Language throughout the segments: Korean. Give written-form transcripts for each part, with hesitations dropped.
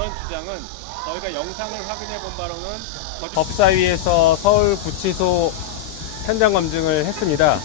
그런 주장은 저희가 영상을 확인해 본 바로는 법사위에서 서울구치소 현장 검증을 했습니다.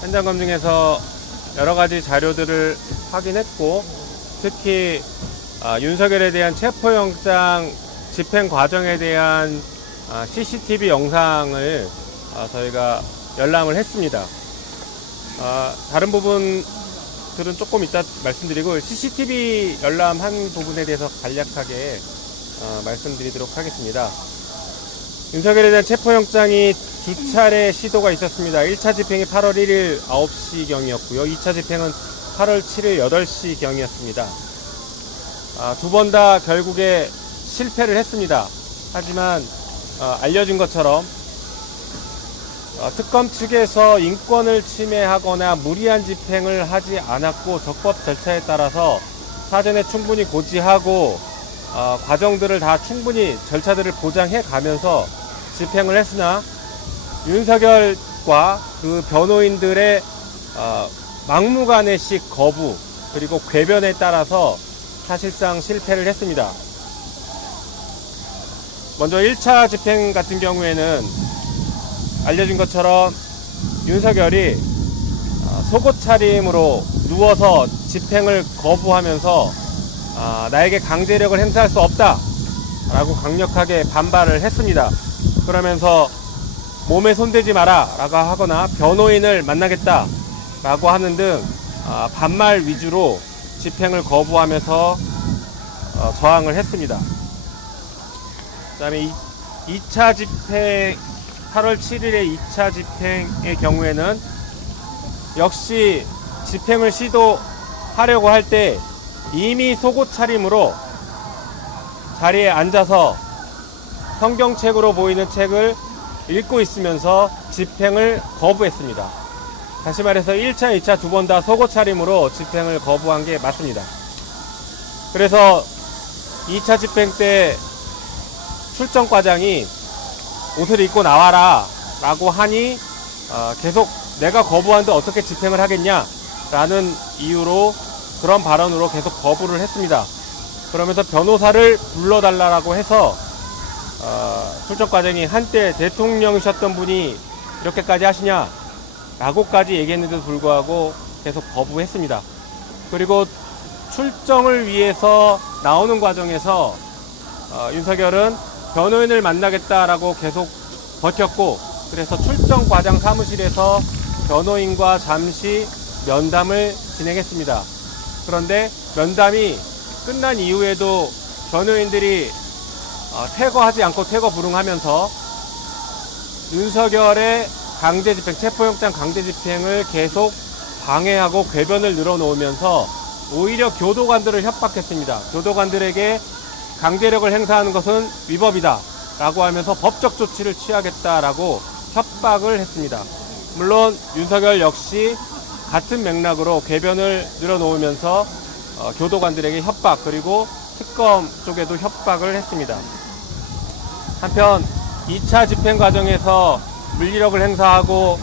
현장 검증에서 여러 가지 자료들을 확인했고, 특히 윤석열에 대한 체포영장 집행 과정에 대한 CCTV 영상을 저희가 열람을 했습니다. 다른 부분들은 조금 이따 말씀드리고, CCTV 열람한 부분에 대해서 간략하게 말씀드리도록 하겠습니다. 윤석열에 대한 체포영장이 두 차례 시도가 있었습니다. 1차 집행이 8월 1일 9시경이었고요. 2차 집행은 8월 7일 8시경이었습니다. 두 번 다 결국에 실패를 했습니다. 하지만 알려진 것처럼 특검 측에서 인권을 침해하거나 무리한 집행을 하지 않았고, 적법 절차에 따라서 사전에 충분히 고지하고 과정들을 다 충분히 절차들을 보장해 가면서 집행을 했으나, 윤석열과 그 변호인들의 막무가내식 거부 그리고 궤변에 따라서 사실상 실패를 했습니다. 먼저 1차 집행 같은 경우에는 알려진 것처럼 윤석열이 속옷 차림으로 누워서 집행을 거부하면서 나에게 강제력을 행사할 수 없다 라고 강력하게 반발을 했습니다. 그러면서 몸에 손대지 마라 라고 하거나 변호인을 만나겠다 라고 하는 등 반말 위주로 집행을 거부하면서 저항을 했습니다. 그 다음에 2차 집행, 8월 7일의 2차 집행의 경우에는 역시 집행을 시도하려고 할 때 이미 속옷 차림으로 자리에 앉아서 성경책으로 보이는 책을 읽고 있으면서 집행을 거부했습니다. 다시 말해서 1차, 2차 두 번 다 속옷 차림으로 집행을 거부한 게 맞습니다. 그래서 2차 집행 때 출정과장이 옷을 입고 나와라 라고 하니 계속 내가 거부하는데 어떻게 집행을 하겠냐 라는 이유로, 그런 발언으로 계속 거부를 했습니다. 그러면서 변호사를 불러달라고 해서 출정과장이 한때 대통령이셨던 분이 이렇게까지 하시냐 라고까지 얘기했는데도 불구하고 계속 거부했습니다. 그리고 출정을 위해서 나오는 과정에서 윤석열은 변호인을 만나겠다라고 계속 버텼고, 그래서 출정과장 사무실에서 변호인과 잠시 면담을 진행했습니다. 그런데 면담이 끝난 이후에도 변호인들이 퇴거하지 않고 퇴거 불응하면서 윤석열의 강제집행, 체포영장 강제집행을 계속 방해하고 궤변을 늘어놓으면서 오히려 교도관들을 협박했습니다. 교도관들에게 강제력을 행사하는 것은 위법이다 라고 하면서 법적 조치를 취하겠다라고 협박을 했습니다. 물론 윤석열 역시 같은 맥락으로 궤변을 늘어놓으면서 교도관들에게 협박, 그리고 특검 쪽에도 협박을 했습니다. 한편 2차 집행 과정에서 물리력을 행사하고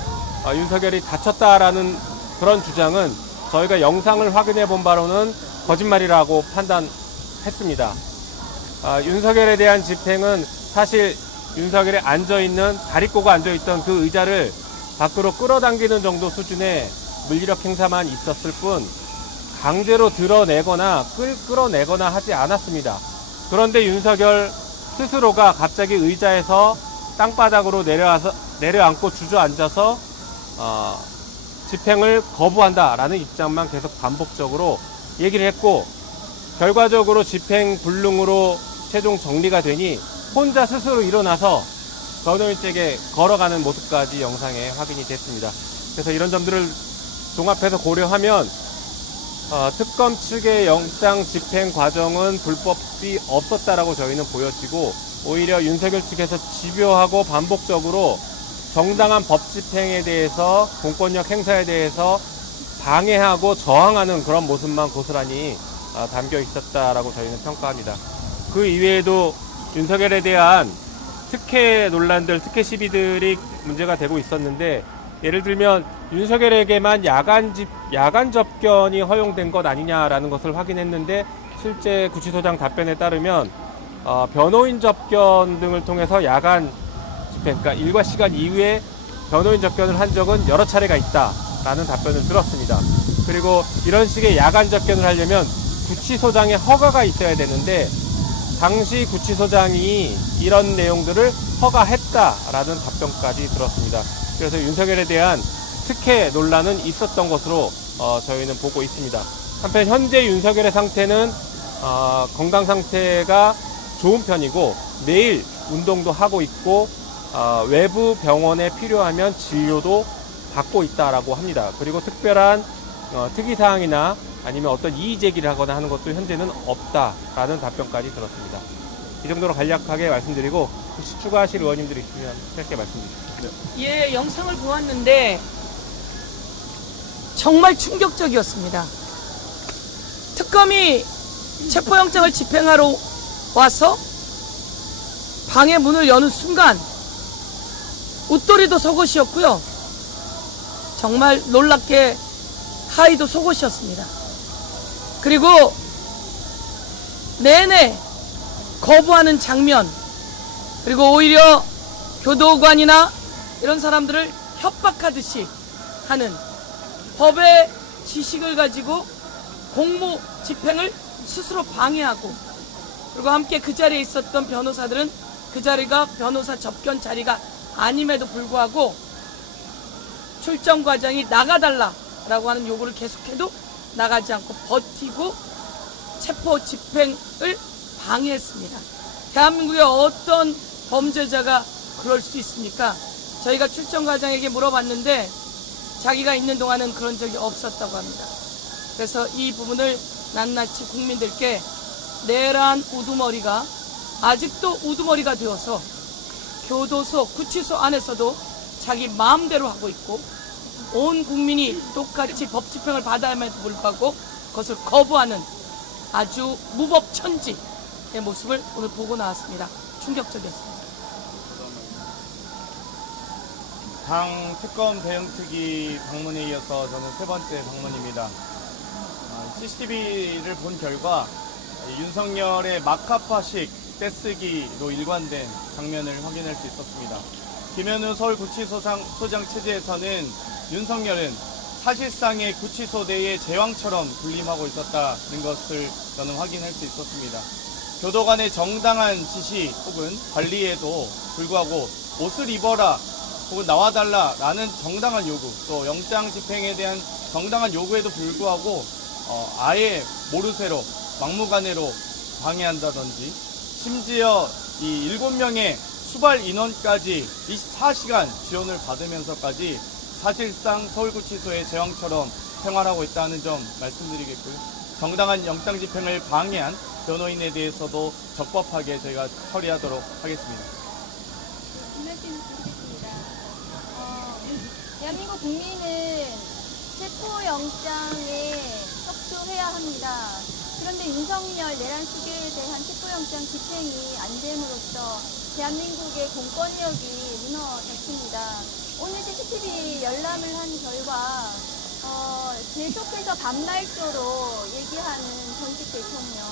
윤석열이 다쳤다라는 그런 주장은 저희가 영상을 확인해 본 바로는 거짓말이라고 판단했습니다. 윤석열에 대한 집행은 사실 윤석열이 앉아있는, 다리꼬가 앉아있던 그 의자를 밖으로 끌어당기는 정도 수준의 물리력 행사만 있었을 뿐 강제로 드러내거나 끌어내거나 하지 않았습니다. 그런데 윤석열 스스로가 갑자기 의자에서 땅바닥으로 내려앉고 주저앉아서 집행을 거부한다라는 입장만 계속 반복적으로 얘기를 했고, 결과적으로 집행 불능으로 최종 정리가 되니 혼자 스스로 일어나서 변호인에게 걸어가는 모습까지 영상에 확인이 됐습니다. 그래서 이런 점들을 종합해서 고려하면 특검 측의 영장 집행 과정은 불법이 없었다라고 저희는 보여지고, 오히려 윤석열 측에서 집요하고 반복적으로 정당한 법 집행에 대해서, 공권력 행사에 대해서 방해하고 저항하는 그런 모습만 고스란히 담겨 있었다라고 저희는 평가합니다. 그 이외에도 윤석열에 대한 특혜 논란들, 특혜 시비들이 문제가 되고 있었는데, 예를 들면 윤석열에게만 야간 접견이 허용된 것 아니냐라는 것을 확인했는데, 실제 구치소장 답변에 따르면 변호인 접견 등을 통해서 야간 집행, 그러니까 일과 시간 이후에 변호인 접견을 한 적은 여러 차례가 있다라는 답변을 들었습니다. 그리고 이런 식의 야간 접견을 하려면 구치소장의 허가가 있어야 되는데 당시 구치소장이 이런 내용들을 허가했다라는 답변까지 들었습니다. 그래서 윤석열에 대한 특혜 논란은 있었던 것으로 저희는 보고 있습니다. 한편 현재 윤석열의 상태는 건강 상태가 좋은 편이고 매일 운동도 하고 있고 외부 병원에 필요하면 진료도 받고 있다라고 합니다. 그리고 특별한 특이사항이나 아니면 어떤 이의 제기를 하거나 하는 것도 현재는 없다라는 답변까지 들었습니다. 이 정도로 간략하게 말씀드리고 혹시 추가하실 의원님들이 있으면 짧게 말씀 주십시오. 예, 영상을 보았는데 정말 충격적이었습니다. 특검이 체포영장을 집행하러 와서 방의 문을 여는 순간 웃돌이도 속옷이었고요. 정말 놀랍게 하의도 속옷이었습니다. 그리고 내내 거부하는 장면, 그리고 오히려 교도관이나 이런 사람들을 협박하듯이 하는 법의 지식을 가지고 공무 집행을 스스로 방해하고, 그리고 함께 그 자리에 있었던 변호사들은 그 자리가 변호사 접견 자리가 아님에도 불구하고 출정 과장이 나가달라라고 하는 요구를 계속해도 나가지 않고 버티고 체포 집행을 방해했습니다. 대한민국의 어떤 범죄자가 그럴 수 있습니까? 저희가 출정 과장에게 물어봤는데 자기가 있는 동안은 그런 적이 없었다고 합니다. 그래서 이 부분을 낱낱이 국민들께 내란 우두머리가 아직도 우두머리가 되어서 교도소, 구치소 안에서도 자기 마음대로 하고 있고 온 국민이 똑같이 법 집행을 받아야함에도 불구하고 그것을 거부하는 아주 무법천지의 모습을 오늘 보고 나왔습니다. 충격적이었습니다. 당 특검 대응특위 방문에 이어서 저는 세 번째 방문입니다. CCTV를 본 결과 윤석열의 막하파식 떼쓰기로 일관된 장면을 확인할 수 있었습니다. 김현우 서울구치소장 체제에서는 윤석열은 사실상의 구치소 내의 제왕처럼 군림하고 있었다는 것을 저는 확인할 수 있었습니다. 교도관의 정당한 지시 혹은 관리에도 불구하고 옷을 입어라 혹은 나와달라라는 정당한 요구, 또 영장 집행에 대한 정당한 요구에도 불구하고 아예 모르쇠로 막무가내로 방해한다든지, 심지어 이 7명의 수발 인원까지 24시간 지원을 받으면서까지 사실상 서울구치소의 제왕처럼 생활하고 있다는 점 말씀드리겠고요. 정당한 영장 집행을 방해한 변호인에 대해서도 적법하게 저희가 처리하도록 하겠습니다. 말씀 드리겠습니다. 대한민국 국민은 체포영장에 협조해야 합니다. 그런데 윤석열 내란 수계에 대한 체포영장 집행이 안 됨으로써 대한민국의 공권력이 무너졌습니다. 오늘 CCTV 열람을 한 결과 계속해서 반말조로 얘기하는 전직 대통령,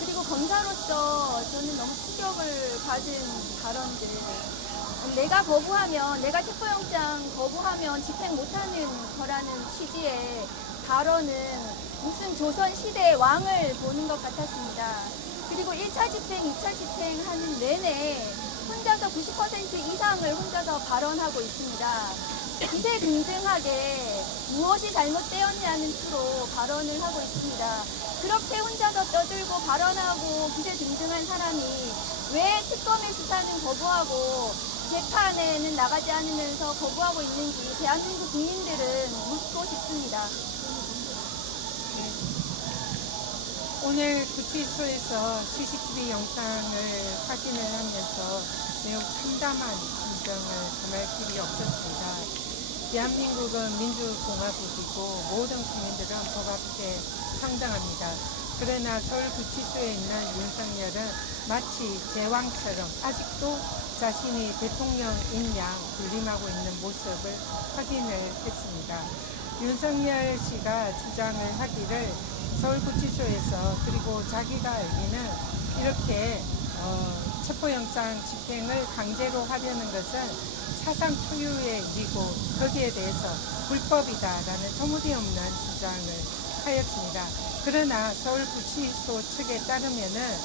그리고 검사로서 저는 너무 충격을 받은 발언들, 내가 거부하면, 내가 체포영장 거부하면 집행 못하는 거라는 취지의 발언은 무슨 조선시대의 왕을 보는 것 같았습니다. 그리고 1차 집행, 2차 집행하는 내내 혼자서 90% 이상을 혼자서 발언하고 있습니다. 기세등등하게 무엇이 잘못되었냐는 투로 발언을 하고 있습니다. 그렇게 혼자서 떠들고 발언하고 기세등등한 사람이 왜 특검의 수사는 거부하고 재판에는 나가지 않으면서 거부하고 있는지 대한민국 국민들은 묻고 싶습니다. 오늘 구치소에서 CCTV 영상을 확인을 하면서 매우 참담한 심정을 금할 길이 없었습니다. 대한민국은 민주공화국이고 모든 국민들은 법 앞에 상당합니다. 그러나 서울구치소에 있는 윤석열은 마치 제왕처럼 아직도 자신이 대통령인 양 군림하고 있는 모습을 확인을 했습니다. 윤석열 씨가 주장을 하기를 서울구치소에서 그리고 자기가 알기는 이렇게 첩보영장 집행을 강제로 하려는 것은 사상 초유의 일이고 거기에 대해서 불법이다라는 터무니없는 주장을 하였습니다. 그러나 서울구치소 측에 따르면은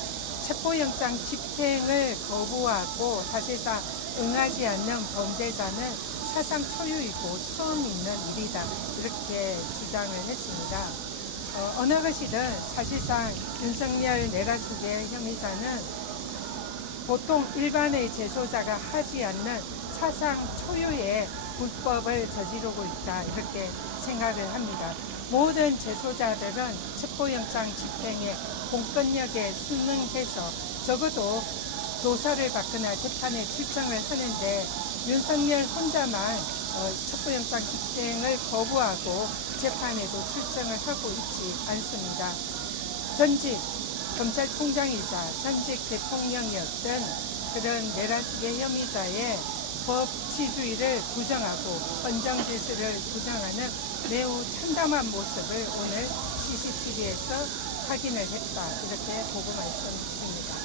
첩보영장 집행을 거부하고 사실상 응하지 않는 범죄자는 사상 초유이고 처음 있는 일이다 이렇게 주장을 했습니다. 어느 것이든 사실상 윤석열 내가숙의 혐의자는 보통 일반의 재소자가 하지 않는 사상 초유의 불법을 저지르고 있다 이렇게 생각을 합니다. 모든 재소자들은 첩보영장 집행에 공권력에 순응해서 적어도 조사를 받거나 재판에 출정을 하는데 윤석열 혼자만 첩보영장 집행을 거부하고 재판에도 출정을 하고 있지 않습니다. 전직 검찰총장이자 전직 대통령이었던 그런 내라숙의 혐의자의 법치주의를 부정하고 헌정질서를 부정하는 매우 참담한 모습을 오늘 CCTV에서 확인을 했다 이렇게 보고 말씀드립니다.